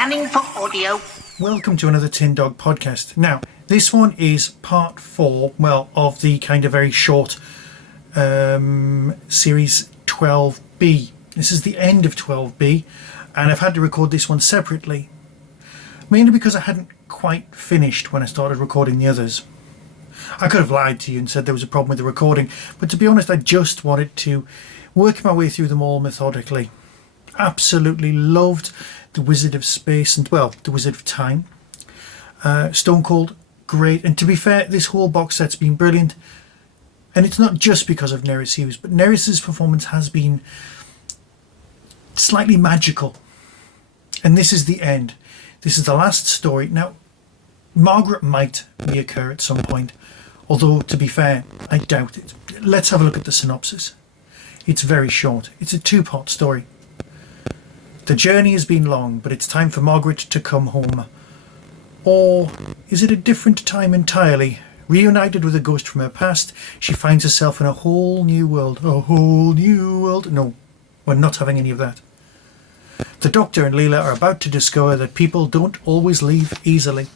Scanning for audio. Welcome to another Tin Dog podcast. Now, this one is part 4, of the kind of very short series 12B. This is the end of 12B, and I've had to record this one separately, mainly because I hadn't quite finished when I started recording the others. I could have lied to you and said there was a problem with the recording, but to be honest, I just wanted to work my way through them all methodically. Absolutely loved The Wizard of Space and, The Wizard of Time. Stone Cold, great. And to be fair, this whole box set's been brilliant. And it's not just because of Nerys Hughes, but Nerys' performance has been slightly magical. And this is the end. This is the last story. Now, Margaret might reoccur at some point, although, to be fair, I doubt it. Let's have a look at the synopsis. It's very short. It's a 2-part story. The journey has been long, but it's time for Margaret to come home. Or is it a different time entirely? Reunited with a ghost from her past, she finds herself in a whole new world. A whole new world? No, we're not having any of that. The Doctor and Leela are about to discover that people don't always leave easily.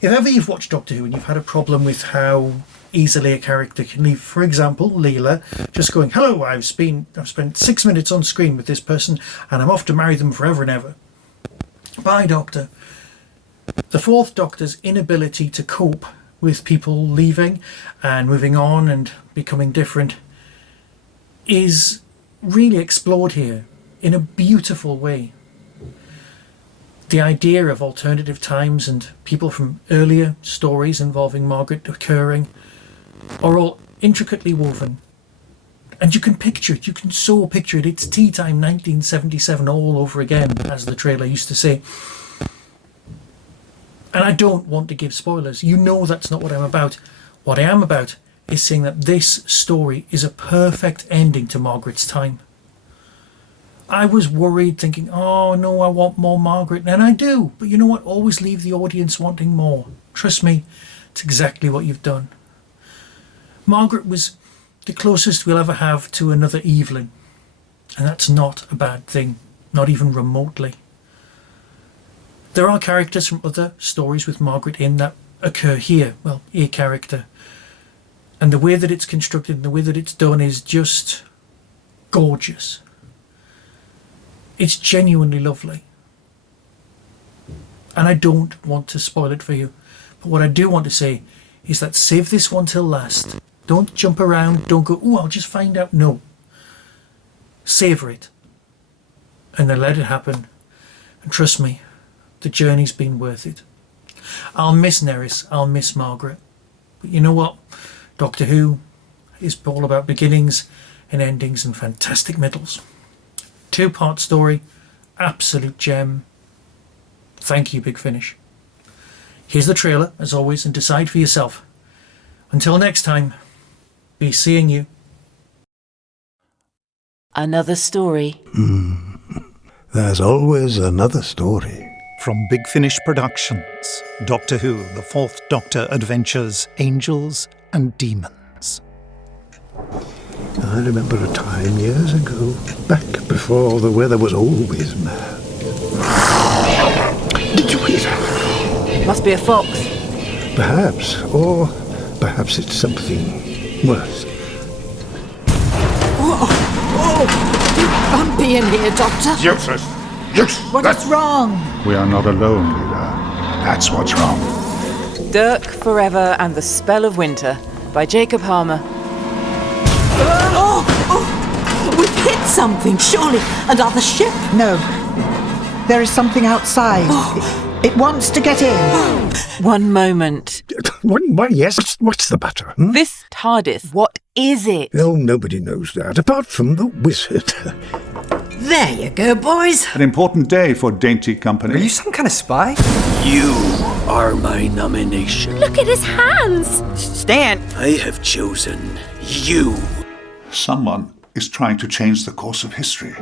If ever you've watched Doctor Who and you've had a problem with how easily a character can leave, for example, Leela just going, "Hello, I've spent 6 minutes on screen with this person and I'm off to marry them forever and ever. Bye, Doctor." The Fourth Doctor's inability to cope with people leaving and moving on and becoming different is really explored here in a beautiful way. The idea of alternative times and people from earlier stories involving Margaret occurring are all intricately woven. And you can picture it, you can so picture it. It's tea time 1977 all over again, as the trailer used to say. And I don't want to give spoilers. You know that's not what I'm about. What I am about is saying that this story is a perfect ending to Margaret's time. I was worried, thinking, oh no, I want more Margaret. And I do. But you know what? Always leave the audience wanting more. Trust me, it's exactly what you've done. Margaret was the closest we'll ever have to another Evelyn. And that's not a bad thing. Not even remotely. There are characters from other stories with Margaret in that occur here. Well, a character. And the way that it's constructed and the way that it's done is just gorgeous. It's genuinely lovely. And I don't want to spoil it for you. But what I do want to say is that save this one till last. Don't jump around. Don't go, I'll just find out. No. Savour it. And then let it happen. And trust me, the journey's been worth it. I'll miss Nerys. I'll miss Margaret. But you know what? Doctor Who is all about beginnings and endings and fantastic middles. 2-part story, absolute gem. Thank you, Big Finish. Here's the trailer, as always, and decide for yourself. Until next time, be seeing you. Another story. There's always another story. From Big Finish Productions, Doctor Who, The Fourth Doctor Adventures, Angels and Demons. I remember a time years ago, back before the weather was always mad. Did you hear that? Must be a fox. Perhaps, or perhaps it's something worse. Bumpy in here, Doctor. Useless. What is wrong? We are not alone, Leela. That's what's wrong. Dirk Forever and the Spell of Winter by Jacob Harmer. We've hit something, surely. Another ship? No. There is something outside. It wants to get in. One moment. What, yes, what's the matter? This TARDIS, what is it? Oh, nobody knows that, apart from the wizard. There you go, boys. An important day for Dainty Company. Are you some kind of spy? You are my nomination. Look at his hands. Stan! I have chosen you. Someone is trying to change the course of history.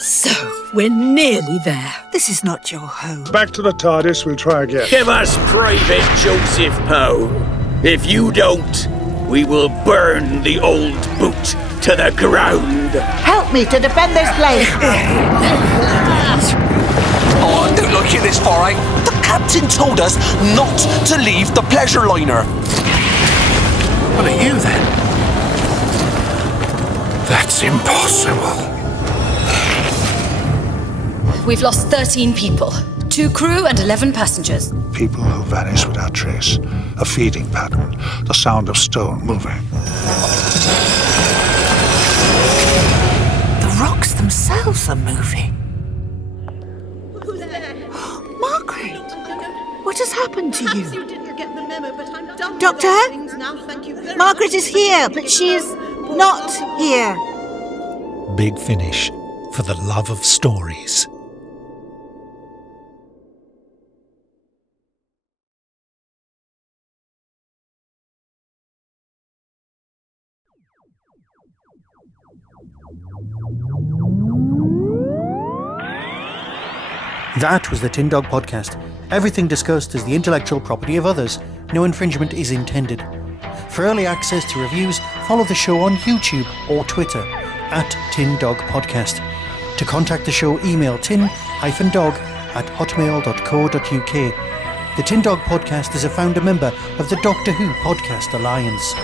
So, we're nearly there. This is not your home. Back to the TARDIS, we'll try again. Give us Private Joseph Poe. If you don't, we will burn the old boot to the ground. Help me to defend this place. captain told us not to leave the pleasure liner. What are you then? That's impossible. We've lost 13 people. 2 crew and 11 passengers. People who vanish without trace. A feeding pattern. The sound of stone moving. The rocks themselves are moving. Margaret! What has happened to you? Doctor? Margaret is here, but she is not here. Big Finish, for the love of stories. That was the Tin Dog Podcast. Everything discussed is the intellectual property of others. No infringement is intended. For early access to reviews, follow the show on YouTube or Twitter @Tin Dog Podcast. To contact the show, email tin-dog@hotmail.co.uk. The Tin Dog Podcast is a founder member of the Doctor Who Podcast Alliance.